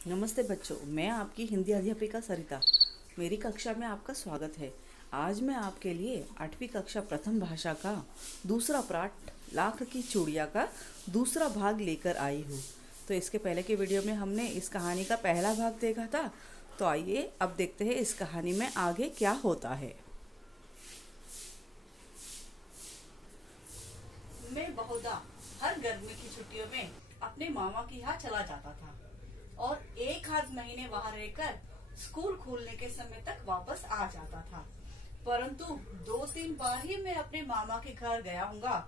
नमस्ते बच्चों, मैं आपकी हिंदी अध्यापिका सरिता। मेरी कक्षा में आपका स्वागत है। आज मैं आपके लिए 8वीं कक्षा प्रथम भाषा का दूसरा पाठ लाख की चूड़िया का दूसरा भाग लेकर आई हूँ। तो इसके पहले के वीडियो में हमने इस कहानी का पहला भाग देखा था। तो आइए अब देखते हैं इस कहानी में आगे क्या होता है। मैं बहुधा हर गर्मी की छुट्टियों में अपने मामा के यहाँ चला जाता था और एक आध महीने वहाँ रहकर स्कूल खुलने के समय तक वापस आ जाता था। परंतु 2-3 बार ही मैं अपने मामा के घर गया हूँगा,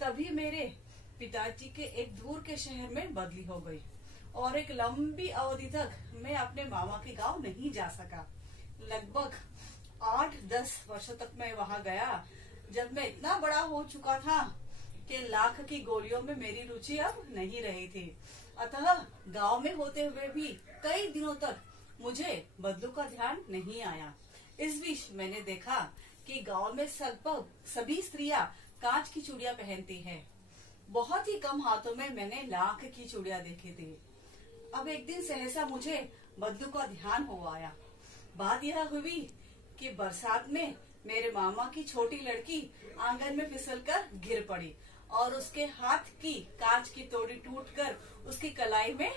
तभी मेरे पिताजी के एक दूर के शहर में बदली हो गई और एक लंबी अवधि तक मैं अपने मामा के गांव नहीं जा सका। लगभग 8-10 वर्षों तक मैं वहाँ गया, जब मैं इतना बड़ा हो चुका था कि लाख की गोलियों में मेरी रुचि अब नहीं रही थी। अतः गांव में होते हुए भी कई दिनों तक मुझे बदलू का ध्यान नहीं आया। इस बीच मैंने देखा कि गांव में लगभग सभी स्त्रियां कांच की चूड़ियां पहनती हैं। बहुत ही कम हाथों में मैंने लाख की चूड़ियां देखी थी। अब एक दिन सहसा मुझे बदलू का ध्यान हो आया। बात यह हुई कि बरसात में मेरे मामा की छोटी लड़की आंगन में फिसलकर गिर पड़ी और उसके हाथ की कांच की तोड़ी टूटकर उसकी कलाई में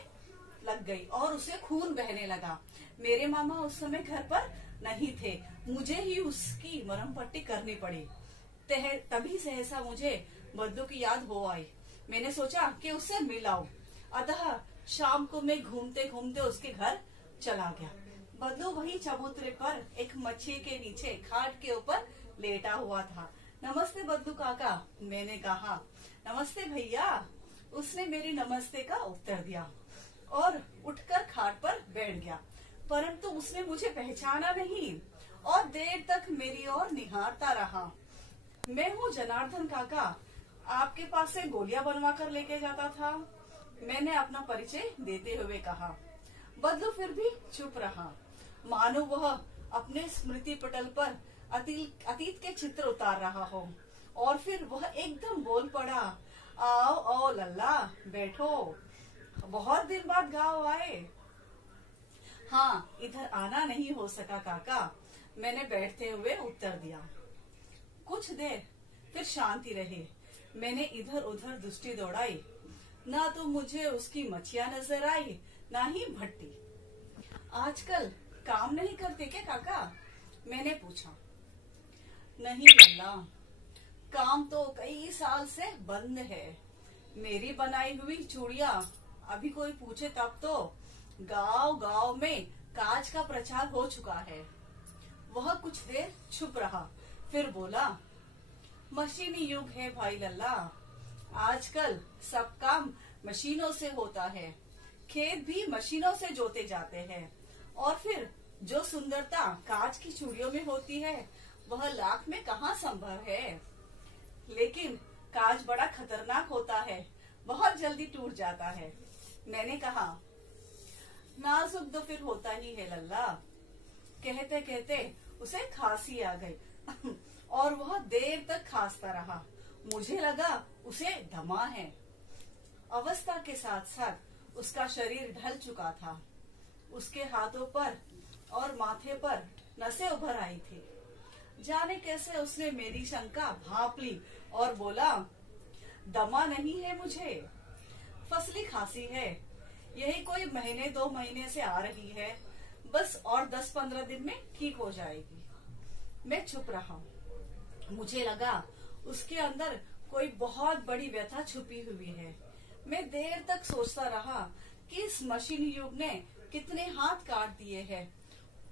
लग गई और उसे खून बहने लगा। मेरे मामा उस समय घर पर नहीं थे, मुझे ही उसकी मरहम पट्टी करनी पड़ी। तभी सहसा मुझे बद्दू की याद हो आई। मैंने सोचा कि उससे मिल आऊं। अतः शाम को मैं घूमते घूमते उसके घर चला गया। बद्दू वही चबूतरे पर एक मच्छी के नीचे खाट के ऊपर लेटा हुआ था। नमस्ते बद्दू काका, मैंने कहा। नमस्ते भैया, उसने मेरी नमस्ते का उत्तर दिया और उठकर खाट पर बैठ गया। परंतु उसने मुझे पहचाना नहीं और देर तक मेरी ओर निहारता रहा। मैं हूँ जनार्दन काका, आपके पास से गोलियां बनवा कर लेके जाता था, मैंने अपना परिचय देते हुए कहा। बदलू फिर भी चुप रहा, मानो वह अपने स्मृति पटल पर अतीत के चित्र उतार रहा हो। और फिर वह एकदम बोल पड़ा, आओ आओ लल्ला, बैठो, बहुत दिन बाद गाँव आए। हाँ, इधर आना नहीं हो सका काका, मैंने बैठते हुए उत्तर दिया। कुछ देर फिर शांति रही। मैंने इधर उधर दृष्टि दौड़ाई, ना तो मुझे उसकी मछिया नजर आई, ना ही भट्टी। आजकल काम नहीं करते क्या काका, मैंने पूछा। नहीं लल्ला, काम तो कई साल से बंद है। मेरी बनाई हुई चूड़ियां अभी कोई पूछे तब तो गांव गांव में कांच का प्रचार हो चुका है। वह कुछ देर चुप रहा, फिर बोला, मशीनी युग है भाई लल्ला, आजकल सब काम मशीनों से होता है। खेत भी मशीनों से जोते जाते हैं और फिर जो सुंदरता कांच की चूड़ियों में होती है वह लाख में कहाँ संभव है। लेकिन कांच बड़ा खतरनाक होता है, बहुत जल्दी टूट जाता है। मैंने कहा, नाजुक तो फिर होता ही है लल्ला। कहते कहते उसे खांसी आ गई और वह देर तक खांसता रहा। मुझे लगा उसे दमा है। अवस्था के साथ साथ उसका शरीर ढल चुका था। उसके हाथों पर और माथे पर नसें उभर आई थी। जाने कैसे उसने मेरी शंका भांप ली और बोला, दमा नहीं है मुझे, फसली खांसी है। यही कोई 1-2 महीने से आ रही है, बस और 10-15 दिन में ठीक हो जाएगी। मैं चुप रहा। मुझे लगा उसके अंदर कोई बहुत बड़ी व्यथा छुपी हुई है। मैं देर तक सोचता रहा कि इस मशीन युग ने कितने हाथ काट दिए हैं।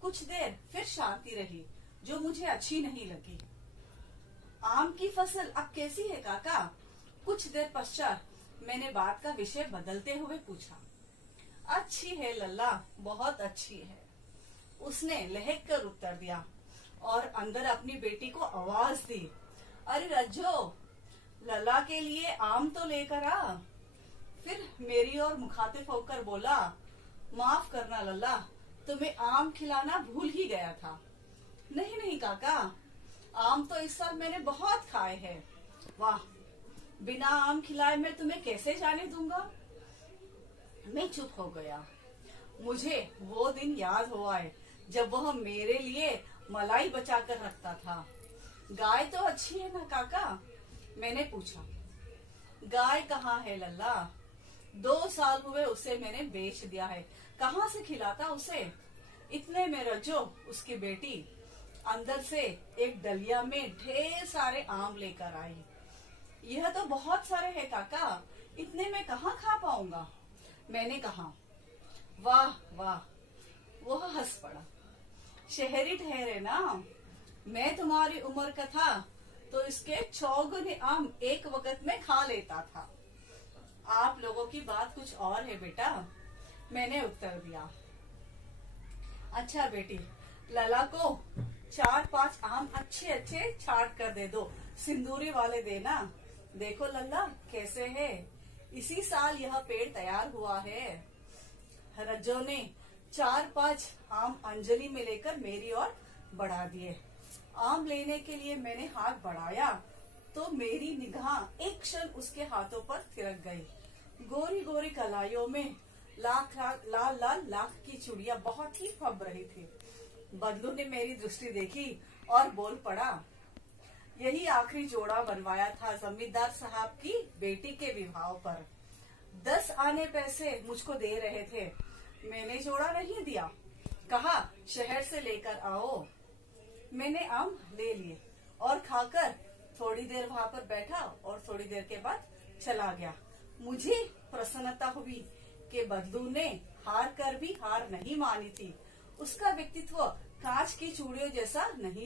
कुछ देर फिर शांति रही, जो मुझे अच्छी नहीं लगी। आम की फसल अब कैसी है काका? कुछ देर पश्चात मैंने बात का विषय बदलते हुए पूछा। अच्छी है लल्ला, बहुत अच्छी है, उसने लहक कर उत्तर दिया और अंदर अपनी बेटी को आवाज दी, अरे रज्जो, लल्ला के लिए आम तो लेकर आ। फिर मेरी ओर मुखातिब होकर बोला, माफ करना लल्ला, तुम्हें आम खिलाना भूल ही गया था। नहीं नहीं काका, आम तो इस साल मैंने बहुत खाए हैं। वाह, बिना आम खिलाए मैं तुम्हें कैसे जाने दूंगा। मैं चुप हो गया। मुझे वो दिन याद हुआ है जब वह मेरे लिए मलाई बचा कर रखता था। गाय तो अच्छी है ना काका? मैंने पूछा। गाय कहाँ है लल्ला? 2 साल हुए उसे मैंने बेच दिया है। कहाँ से खिलाता उसे? इतने में रज्जो उसकी बेटी अंदर से एक डलिया में ढेर सारे आम लेकर आई। यह तो बहुत सारे हैं काका, इतने में कहाँ खा पाऊंगा? मैंने कहा। वाह वाह, वह हंस पड़ा। शहरी ठहरे ना, मैं तुम्हारी उम्र का था तो इसके 4 गुने आम एक वक्त में खा लेता था। आप लोगों की बात कुछ और है बेटा, मैंने उत्तर दिया। अच्छा बेटी, लला को 4-5 आम अच्छे अच्छे छाट कर दे दो, सिंदूरी वाले देना। देखो लल्ला कैसे है, इसी साल यह पेड़ तैयार हुआ है। रज्जो ने 4-5 आम अंजलि में लेकर मेरी ओर बढ़ा दिए। आम लेने के लिए मैंने हाथ बढ़ाया तो मेरी निगाह एक क्षण उसके हाथों पर थिरक गई। गोरी गोरी कलाइयों में लाल लाल लाख की चूड़िया बहुत ही फब रही थी। बदलू ने मेरी दृष्टि देखी और बोल पड़ा, यही आखिरी जोड़ा बनवाया था जमींदार साहब की बेटी के विवाह पर। 10 आने पैसे मुझको दे रहे थे, मैंने जोड़ा नहीं दिया, कहा शहर से लेकर आओ। मैंने आम ले लिए और खाकर थोड़ी देर वहाँ पर बैठा और थोड़ी देर के बाद चला गया। मुझे प्रसन्नता हुई कि बदलू ने हार कर भी हार नहीं मानी थी। उसका व्यक्तित्व कांच की चूड़ियों जैसा नहीं